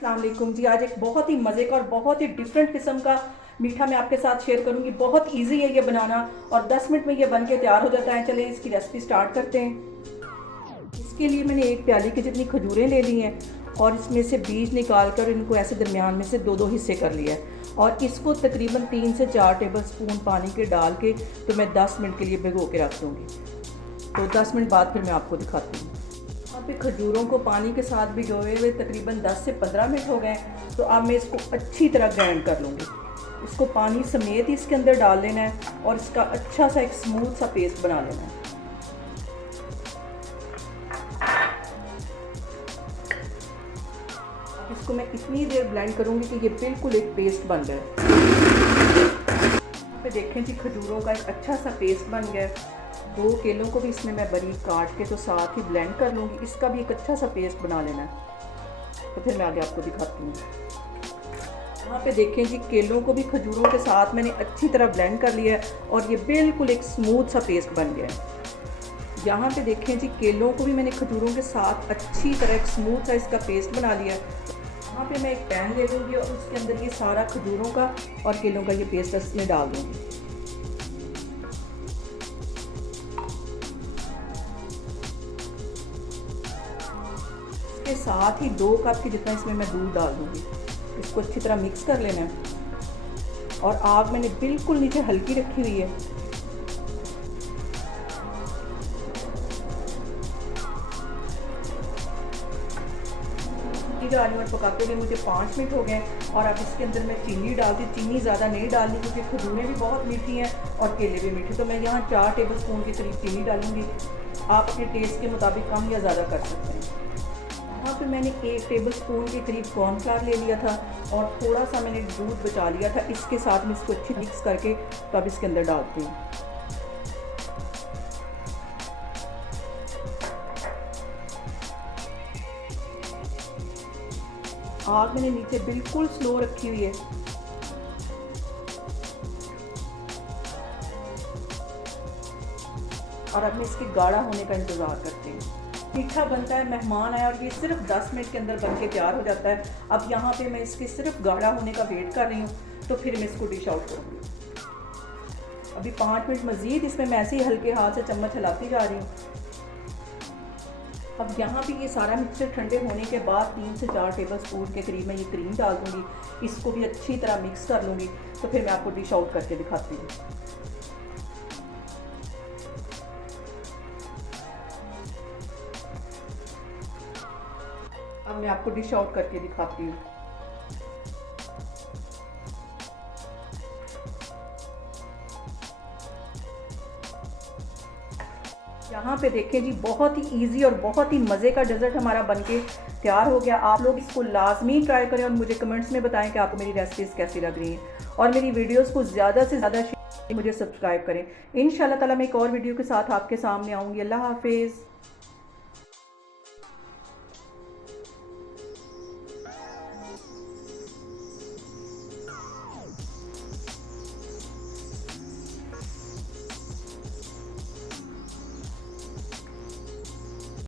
अस्सलाम वालेकुम जी। आज एक बहुत ही मज़े का और बहुत ही डिफरेंट किस्म का मीठा मैं आपके साथ शेयर करूंगी। बहुत इजी है ये बनाना और 10 मिनट में ये बन के तैयार हो जाता है। चलिए इसकी रेसिपी स्टार्ट करते हैं। इसके लिए मैंने एक प्याली की जितनी खजूरें ले ली हैं और इसमें से बीज निकाल कर इनको ऐसे दरमियान में से दो दो हिस्से कर लिया है और इसको तकरीबन 3 से 4 टेबल स्पून पानी के डाल के तो मैं 10 मिनट के लिए भिगो के रख दूँगी। तो 10 मिनट बाद फिर मैं आपको दिखाती हूँ। यहाँ पे खजूरों को पानी के साथ भिगोए हुए तकरीबन 10 से 15 मिनट हो गए। तो अब मैं इसको अच्छी तरह ग्राइंड कर लूँगी। इसको पानी समेत ही इसके अंदर डाल लेना है और इसका अच्छा सा एक स्मूथ सा पेस्ट बना लेना है। अब इसको मैं इतनी देर ब्लेंड करूँगी कि ये बिल्कुल एक पेस्ट बन जाए। यहाँ पे देखें जी खजूरों का एक अच्छा सा पेस्ट बन गया है। 2 केलों को भी इसमें मैं बारीक काट के तो साथ ही ब्लेंड कर लूँगी। इसका भी एक अच्छा सा पेस्ट बना लेना है। तो फिर मैं आगे आपको दिखाती हूँ। यहाँ पे देखें जी केलों को भी खजूरों के साथ मैंने अच्छी तरह ब्लेंड कर लिया है और ये बिल्कुल एक स्मूथ सा पेस्ट बन गया है। यहाँ पे देखें जी केलों को भी मैंने खजूरों के साथ अच्छी तरह एक स्मूथ सा इसका पेस्ट बना लिया है। यहाँ पे मैं एक पैन ले लूँगी और उसके अंदर ये सारा खजूरों का और केलों का ये पेस्ट इसमें डाल दूँगी। इसके साथ ही 2 कप के जितना इसमें मैं दूध डाल दूँगी। इसको अच्छी तरह मिक्स कर लेना है और आग मैंने बिल्कुल नीचे हल्की रखी हुई है। डाली और पकाते हुए मुझे 5 मिनट हो गए और अब इसके अंदर मैं चीनी डालती। चीनी ज़्यादा नहीं डालनी क्योंकि खजूरें भी बहुत मीठी हैं और केले भी मीठे। तो मैं यहाँ 4 टेबल स्पून के करीब चीनी डालूँगी। आप अपने टेस्ट के मुताबिक कम या ज़्यादा कर सकते हैं। यहाँ पे मैंने 1 टेबल स्पून के करीब कॉर्नफ्लावर ले लिया था और थोड़ा सा मैंने दूध बचा लिया था। इसके साथ में इसको अच्छी मिक्स करके तो अब इसके अंदर डालती हूँ। आग मैंने नीचे बिल्कुल स्लो रखी हुई है। और अब मैं इसके गाढ़ा होने का इंतज़ार करती हूँ। मीठा बनता है, मेहमान आया और ये सिर्फ 10 मिनट के अंदर बन के तैयार हो जाता है। अब यहाँ पे मैं इसके सिर्फ गाढ़ा होने का वेट कर रही हूँ तो फिर मैं इसको डिश आउट करूँगी। अभी 5 मिनट मज़ीद इसमें मैं ऐसे ही हल्के हाथ से चम्मच हिलाती जा रही हूँ। अब यहाँ पे ये सारा मिक्सचर ठंडे होने के बाद 3 से 4 टेबल स्पून के करीब मैं ये क्रीम डाल दूँगी। इसको भी अच्छी तरह मिक्स कर लूँगी तो फिर मैं आपको डिश आउट करके दिखाती हूँ। अब मैं आपको डिश आउट करके दिखाती हूँ। यहाँ पे देखें जी बहुत ही इजी और बहुत ही मज़े का डेजर्ट हमारा बनके तैयार हो गया। आप लोग इसको लाजमी ट्राई करें और मुझे कमेंट्स में बताएं कि आपको मेरी रेसिपीज़ कैसी लग रही हैं और मेरी वीडियोस को ज़्यादा से ज़्यादा मुझे सब्सक्राइब करें। इंशाल्लाह ताला मैं एक और वीडियो के साथ आपके सामने आऊँगी। अल्लाह हाफिज़।